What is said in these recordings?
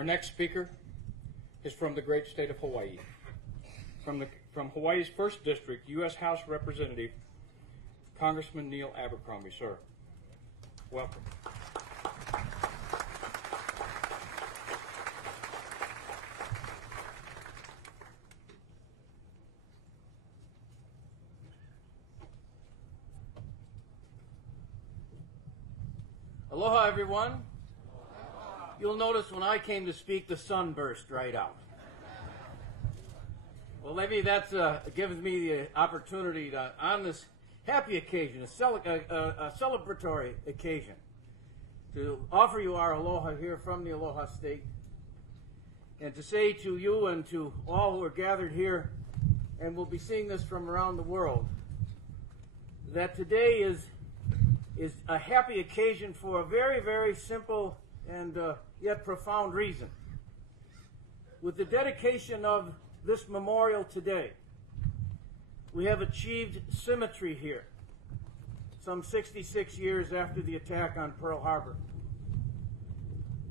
Our next speaker is from the great state of Hawaii. From Hawaii's 1st District, U.S. House Representative, Congressman Neil Abercrombie. Sir, welcome. Aloha, everyone. You'll notice when I came to speak, the sun burst right out. Well, maybe that gives me the opportunity to, on this happy occasion, a celebratory occasion, to offer you our aloha here from the Aloha State, and to say to you and to all who are gathered here, and will be seeing this from around the world, that today is a happy occasion for a very, very simple and yet profound reason. With the dedication of this memorial today, we have achieved symmetry here, some 66 years after the attack on Pearl Harbor.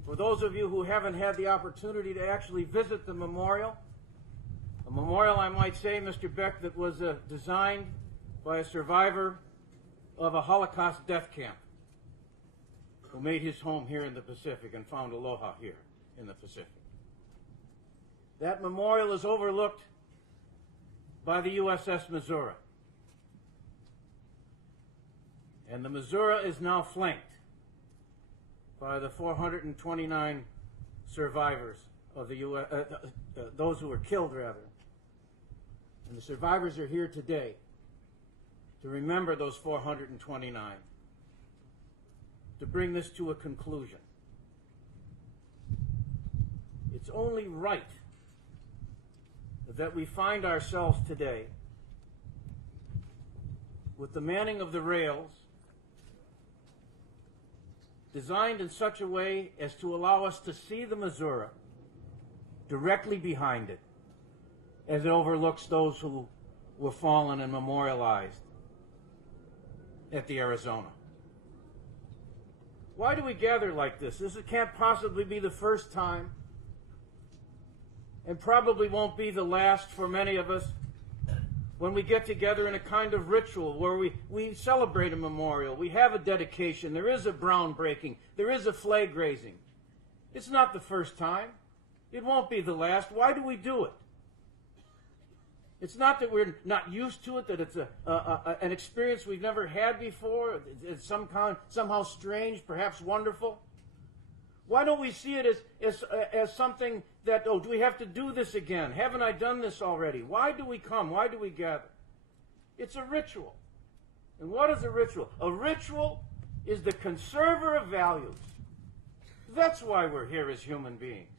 For those of you who haven't had the opportunity to actually visit the memorial, a memorial, I might say, Mr. Beck, that was designed by a survivor of a Holocaust death camp who made his home here in the Pacific and found aloha here in the Pacific. That memorial is overlooked by the USS Missouri. And the Missouri is now flanked by the 429 survivors of the those who were killed, rather. And the survivors are here today to remember those 429, to bring this to a conclusion. It's only right that we find ourselves today with the manning of the rails designed in such a way as to allow us to see the Missouri directly behind it as it overlooks those who were fallen and memorialized at the Arizona. Why do we gather like this? This can't possibly be the first time, and probably won't be the last for many of us, when we get together in a kind of ritual where we celebrate a memorial, we have a dedication, there is a ground breaking, there is a flag raising. It's not the first time. It won't be the last. Why do we do it? It's not that we're not used to it, that it's an experience we've never had before, it's somehow strange, perhaps wonderful. Why don't we see it as something that, oh, do we have to do this again? Haven't I done this already? Why do we come? Why do we gather? It's a ritual. And what is a ritual? A ritual is the conserver of values. That's why we're here as human beings.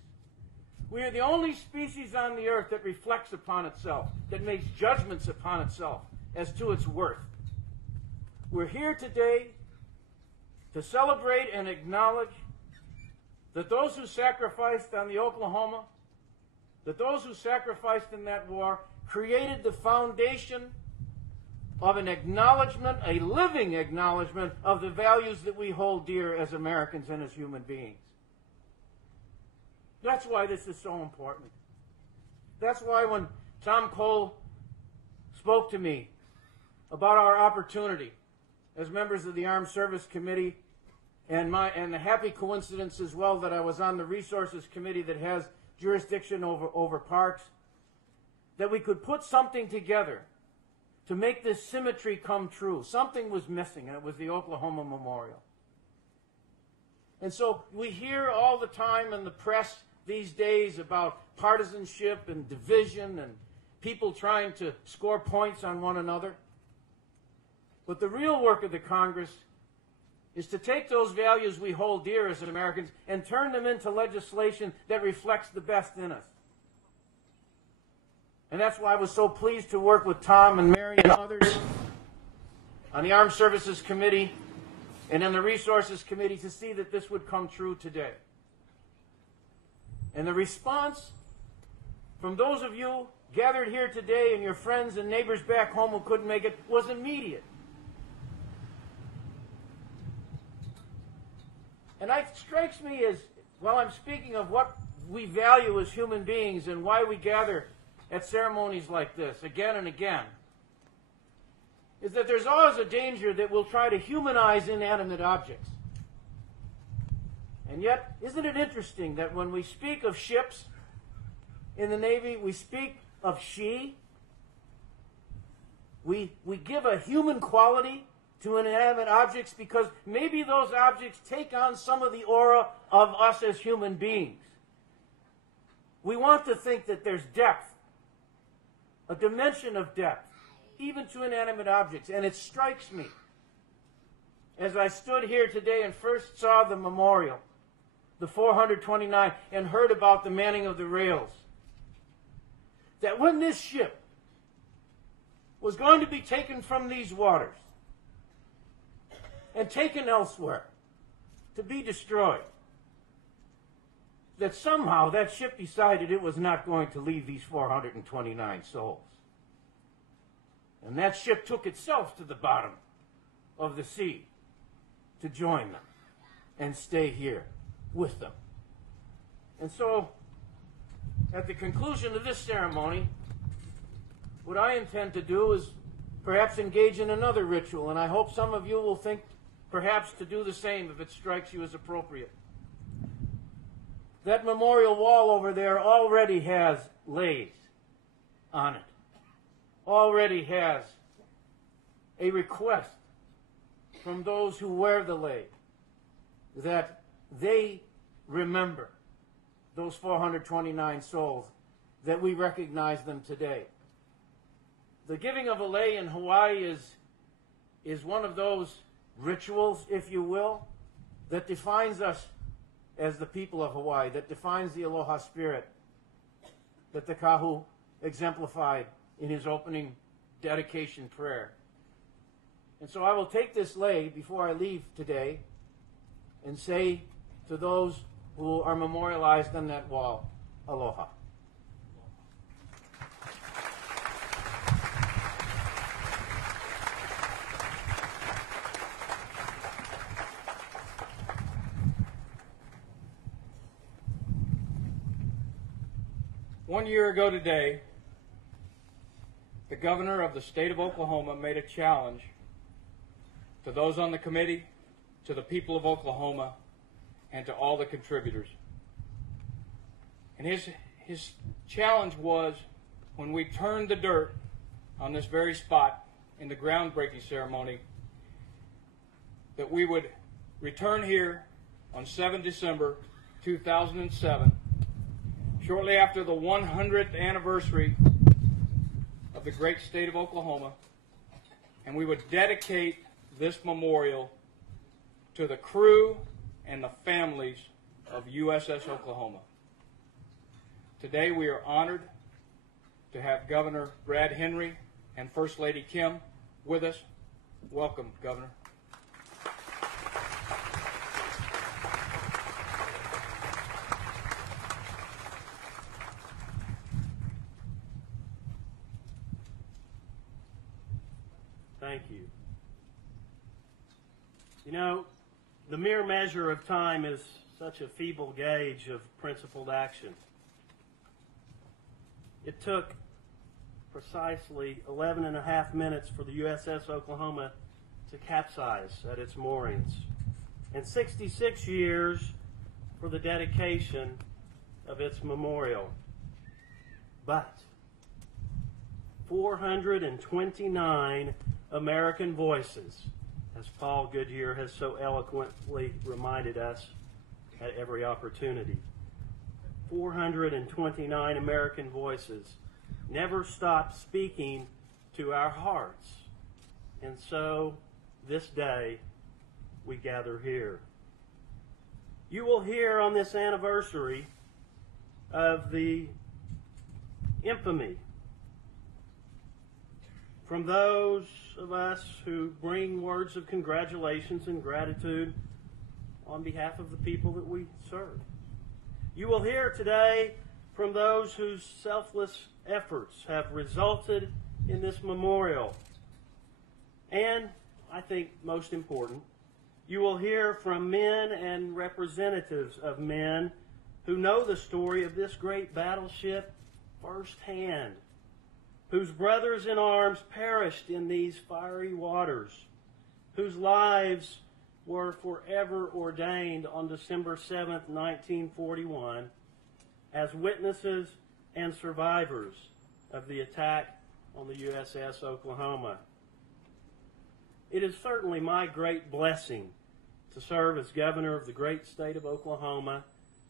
We are the only species on the earth that reflects upon itself, that makes judgments upon itself as to its worth. We're here today to celebrate and acknowledge that those who sacrificed on the Oklahoma, that those who sacrificed in that war, created the foundation of an acknowledgement, a living acknowledgement of the values that we hold dear as Americans and as human beings. That's why this is so important. That's why when Tom Cole spoke to me about our opportunity as members of the Armed Service Committee, and the happy coincidence as well that I was on the Resources Committee that has jurisdiction over parks, that we could put something together to make this symmetry come true. Something was missing, and it was the Oklahoma Memorial. And so we hear all the time in the press these days about partisanship and division and people trying to score points on one another. But the real work of the Congress is to take those values we hold dear as Americans and turn them into legislation that reflects the best in us. And that's why I was so pleased to work with Tom and Mary and others on the Armed Services Committee and in the Resources Committee to see that this would come true today. And the response from those of you gathered here today and your friends and neighbors back home who couldn't make it was immediate. And it strikes me as, while I'm speaking of what we value as human beings and why we gather at ceremonies like this again and again is that there's always a danger that we'll try to humanize inanimate objects. And yet, isn't it interesting that when we speak of ships in the Navy, we speak of she? We give a human quality to inanimate objects because maybe those objects take on some of the aura of us as human beings. We want to think that there's depth, a dimension of depth, even to inanimate objects. And it strikes me, as I stood here today and first saw the memorial, the 429, and heard about the manning of the rails, that when this ship was going to be taken from these waters and taken elsewhere to be destroyed, that somehow that ship decided it was not going to leave these 429 souls. And that ship took itself to the bottom of the sea to join them and stay here with them. And so, at the conclusion of this ceremony, what I intend to do is perhaps engage in another ritual, and I hope some of you will think perhaps to do the same if it strikes you as appropriate. That memorial wall over there already has lays on it. Already has a request from those who wear the lei that they remember those 429 souls, that we recognize them today. The giving of a lei in Hawaii is one of those rituals, if you will, that defines us as the people of Hawaii, that defines the aloha spirit that the Kahu exemplified in his opening dedication prayer. And so I will take this lei before I leave today and say to those who are memorialized on that wall, aloha. One year ago today, the governor of the state of Oklahoma made a challenge to those on the committee, to the people of Oklahoma, and to all the contributors. And his challenge was, when we turned the dirt on this very spot in the groundbreaking ceremony, that we would return here on 7 December 2007, shortly after the 100th anniversary of the great state of Oklahoma, and we would dedicate this memorial to the crew and the families of USS Oklahoma. Today we are honored to have Governor Brad Henry and First Lady Kim with us. Welcome, Governor. Thank you. You know, the mere measure of time is such a feeble gauge of principled action. It took precisely 11 and a half minutes for the USS Oklahoma to capsize at its moorings, and 66 years for the dedication of its memorial. But 429 American voices, as Paul Goodyear has so eloquently reminded us at every opportunity. 429 American voices never stopped speaking to our hearts. And so, this day, we gather here. You will hear on this anniversary of the infamy from those of us who bring words of congratulations and gratitude on behalf of the people that we serve. You will hear today from those whose selfless efforts have resulted in this memorial. And, I think most important, you will hear from men and representatives of men who know the story of this great battleship firsthand, whose brothers in arms perished in these fiery waters, whose lives were forever ordained on December 7th, 1941, as witnesses and survivors of the attack on the USS Oklahoma. It is certainly my great blessing to serve as governor of the great state of Oklahoma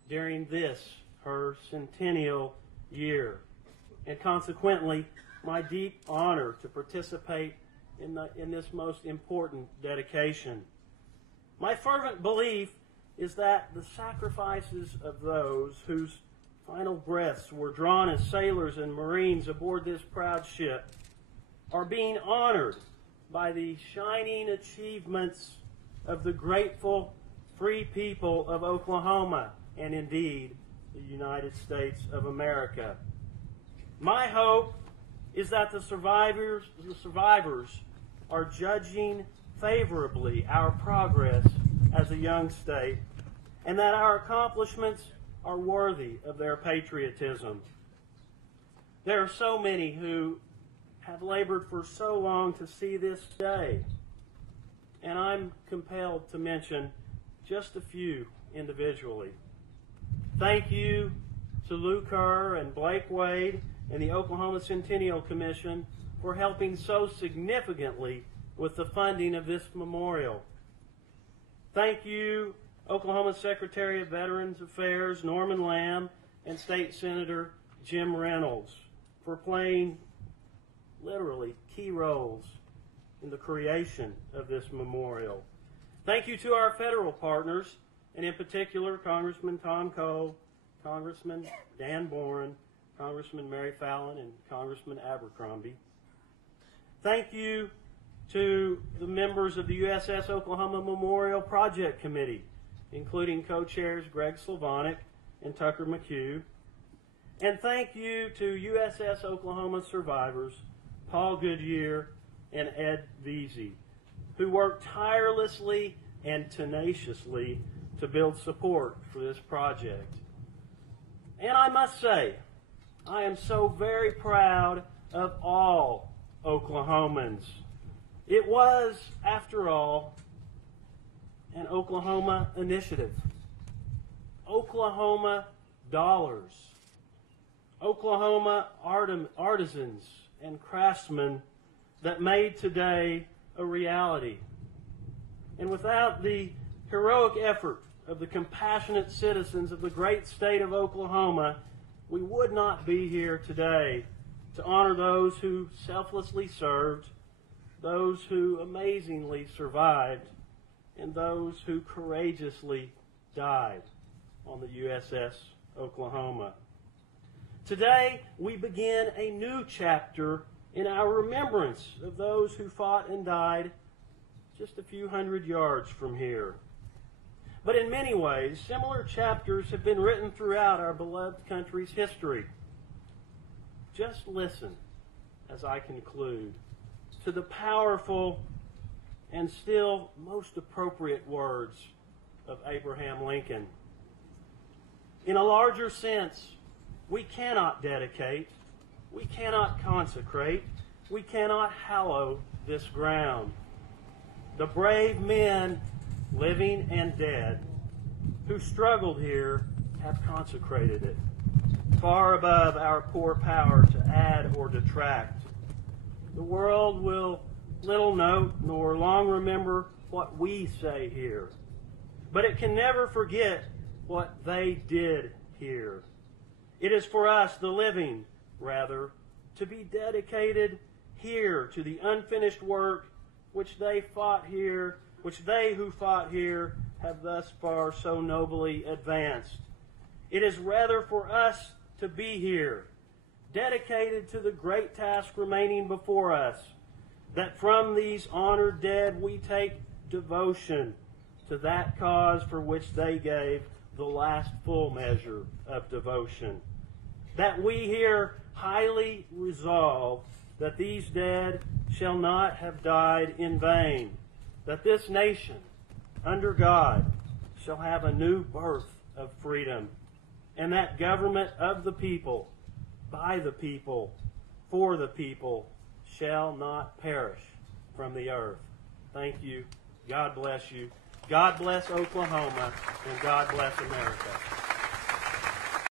during this, her centennial year, and consequently, my deep honor to participate in this most important dedication. My fervent belief is that the sacrifices of those whose final breaths were drawn as sailors and Marines aboard this proud ship are being honored by the shining achievements of the grateful, free people of Oklahoma and indeed the United States of America. My hope is that the survivors are judging favorably our progress as a young state, and that our accomplishments are worthy of their patriotism. There are so many who have labored for so long to see this day, and I'm compelled to mention just a few individually. Thank you to Lou Kerr and Blake Wade and the Oklahoma Centennial Commission for helping so significantly with the funding of this memorial. Thank you, Oklahoma Secretary of Veterans Affairs Norman Lamb and State Senator Jim Reynolds for playing literally key roles in the creation of this memorial. Thank you to our federal partners, and in particular Congressman Tom Cole, Congressman Dan Boren, Congressman Mary Fallon, and Congressman Abercrombie. Thank you to the members of the USS Oklahoma Memorial Project Committee, including co-chairs Greg Slavonic and Tucker McHugh. And thank you to USS Oklahoma survivors Paul Goodyear and Ed Veazey, who worked tirelessly and tenaciously to build support for this project. And I must say, I am so very proud of all Oklahomans. It was, after all, an Oklahoma initiative. Oklahoma dollars. Oklahoma artisans and craftsmen that made today a reality. And without the heroic effort of the compassionate citizens of the great state of Oklahoma, we would not be here today to honor those who selflessly served, those who amazingly survived, and those who courageously died on the USS Oklahoma. Today, we begin a new chapter in our remembrance of those who fought and died just a few hundred yards from here. But in many ways, similar chapters have been written throughout our beloved country's history. Just listen as I conclude to the powerful and still most appropriate words of Abraham Lincoln. In a larger sense, we cannot dedicate, we cannot consecrate, we cannot hallow this ground. The brave men, living and dead, who struggled here have consecrated it, far above our poor power to add or detract. The world will little note nor long remember what we say here, but it can never forget what they did here. It is for us, the living, rather, to be dedicated here to the unfinished work which they who fought here have thus far so nobly advanced. It is rather for us to be here, dedicated to the great task remaining before us, that from these honored dead we take devotion to that cause for which they gave the last full measure of devotion. That we here highly resolve that these dead shall not have died in vain, that this nation, under God, shall have a new birth of freedom, and that government of the people, by the people, for the people, shall not perish from the earth. Thank you. God bless you. God bless Oklahoma, and God bless America.